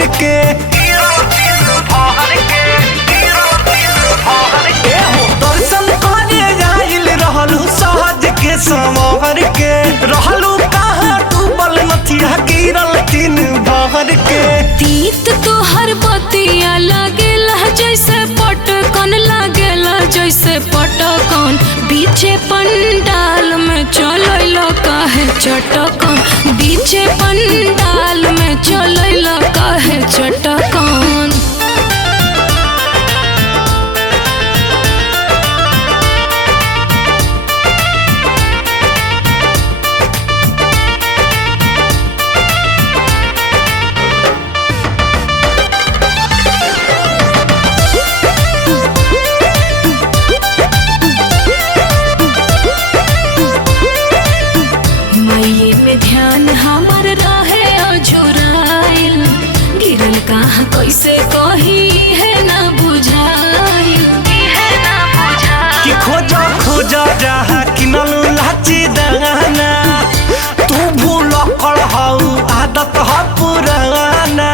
भर के दर्शन करे जाइल रहलू सहज के संवर के रहलू कहाँ डूबल नथिया गिरल तीन भर के तीत तोहर बतिया लागेला जैसे पटकन लागेला जैसे पटकन बीचे पंडाल में चलैला काहे चटकन बीचे पंडाल में चलैला काहे चटकन। ध्यान हमर रहे अझुराइल गिरल कहाँ कैसे कही है ना बुझाइल कि खोजा खोजा जहाँ किनलू लाची दाना तू भूल कर हऊ आदत ह पुराना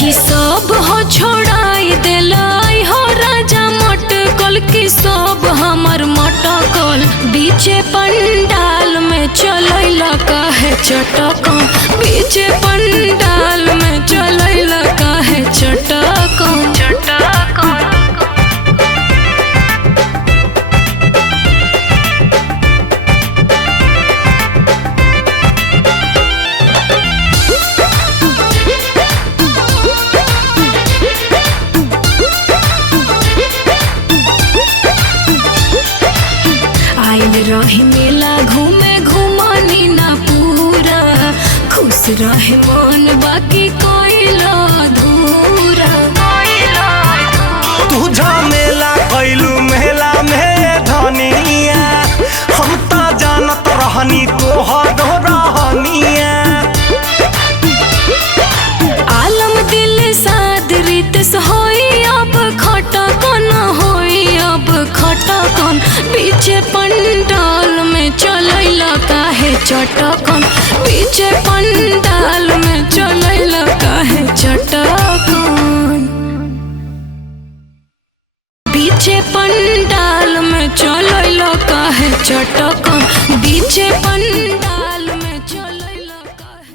कि सब हो छोड़ाई दिलाई हो राजा मटकल कि सब हमर मटकल बीचे पंडाल में चलैला काहे चटकन बीचे पंडाल में चलैला काहे चटकन चटकन। रही मेला घूमे घुमानी ना पूरा खुश रहे मन बाकी कोइला अधूरा तू झमेला कैलू मेला में धनिया हम तो जानत रहनी तोहर रहनिया आलम दिल साद रितस होई अब खटकन होई अब खटकन बीचे पंडाल में चलैला काहे चटकन बीचे पंडाल में चलैला काहे चटकन बीचे पंडाल में चलैला काहे चटकन बीचे पंडाल।